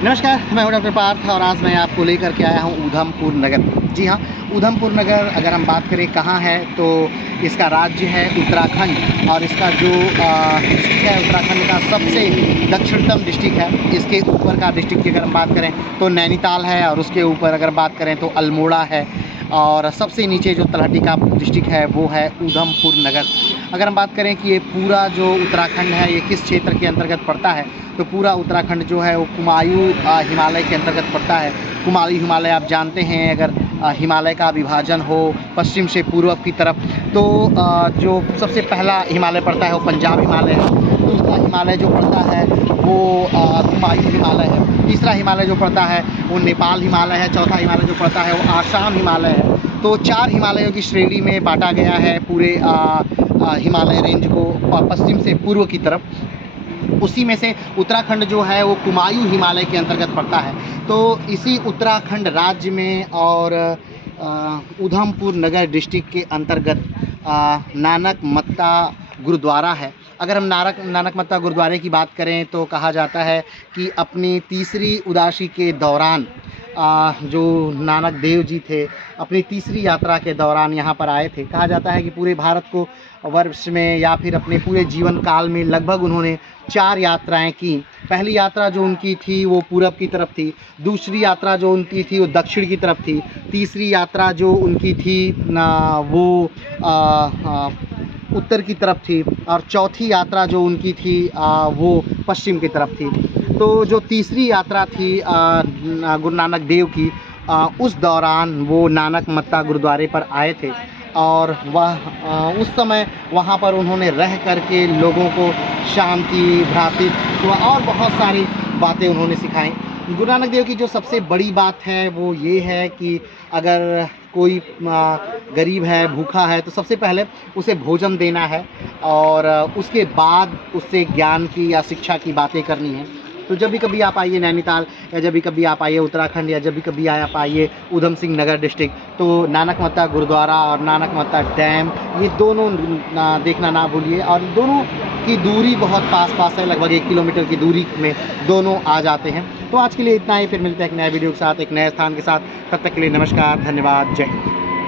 नमस्कार, मैं हूं डॉक्टर पार्थ और आज मैं आपको लेकर के आया हूं उधमपुर नगर। जी हाँ, उधमपुर नगर अगर हम बात करें कहाँ है तो इसका राज्य है उत्तराखंड और इसका जो डिस्ट्रिक्ट है उत्तराखंड का सबसे दक्षिणतम डिस्ट्रिक्ट है। इसके ऊपर का डिस्ट्रिक्ट की अगर हम बात करें तो नैनीताल है और उसके ऊपर अगर बात करें तो अल्मोड़ा है और सबसे नीचे जो तलहटी का डिस्ट्रिक्ट है वो है उधमपुर नगर। अगर हम बात करें कि ये पूरा जो उत्तराखंड है ये किस क्षेत्र के अंतर्गत पड़ता है तो पूरा उत्तराखंड जो है वो कुमायूं हिमालय के अंतर्गत पड़ता है। कुमायूं हिमालय आप जानते हैं, अगर हिमालय का विभाजन हो पश्चिम से पूर्व की तरफ तो जो सबसे पहला हिमालय पड़ता है वो पंजाब हिमालय है। दूसरा हिमालय जो पड़ता है वो कुमायूं हिमालय है। तीसरा हिमालय जो पड़ता है वो नेपाल हिमालय है। चौथा हिमालय जो पड़ता है वो आसाम हिमालय है। तो 4 हिमालयों की श्रेणी में बांटा गया है पूरे हिमालय रेंज को पश्चिम से पूर्व की तरफ। उसी में से उत्तराखंड जो है वो कुमायूं हिमालय के अंतर्गत पड़ता है। तो इसी उत्तराखंड राज्य में और उधमपुर नगर डिस्ट्रिक्ट के अंतर्गत नानक मत्ता गुरुद्वारा है। अगर हम नानक मत्ता गुरुद्वारे की बात करें तो कहा जाता है कि अपनी तीसरी उदासी के दौरान जो नानक देव जी थे अपनी तीसरी यात्रा के दौरान यहाँ पर आए थे। कहा जाता है कि पूरे भारत को वर्ष में या फिर अपने पूरे जीवन काल में लगभग उन्होंने 4 यात्राएं की। पहली यात्रा जो उनकी थी वो पूरब की तरफ थी, दूसरी यात्रा जो उनकी थी वो दक्षिण की तरफ थी, तीसरी यात्रा जो उनकी थी वो उत्तर की तरफ थी और चौथी यात्रा जो उनकी थी वो पश्चिम की तरफ थी। तो जो तीसरी यात्रा थी गुरु नानक देव की उस दौरान वो नानक मत्ता गुरुद्वारे पर आए थे और वह उस समय वहाँ पर उन्होंने रह करके लोगों को शांति, भ्रातृत्व और बहुत सारी बातें उन्होंने सिखाई। गुरु नानक देव की जो सबसे बड़ी बात है वो ये है कि अगर कोई गरीब है, भूखा है तो सबसे पहले उसे भोजन देना है और उसके बाद उससे ज्ञान की या शिक्षा की बातें करनी है। तो जब भी कभी आप आइए नैनीताल या जब भी कभी आप आइए उत्तराखंड या जब भी कभी आप आइए उधम सिंह नगर डिस्ट्रिक्ट तो नानक मत्ता गुरुद्वारा और नानक मत्ता डैम ये दोनों देखना ना भूलिए। और दोनों की दूरी बहुत पास है, लगभग 1 किलोमीटर की दूरी में दोनों आ जाते हैं। तो आज के लिए इतना ही, फिर मिलते हैं एक नए वीडियो के साथ, एक नए स्थान के साथ। तब तक के लिए नमस्कार, धन्यवाद, जय हिंद।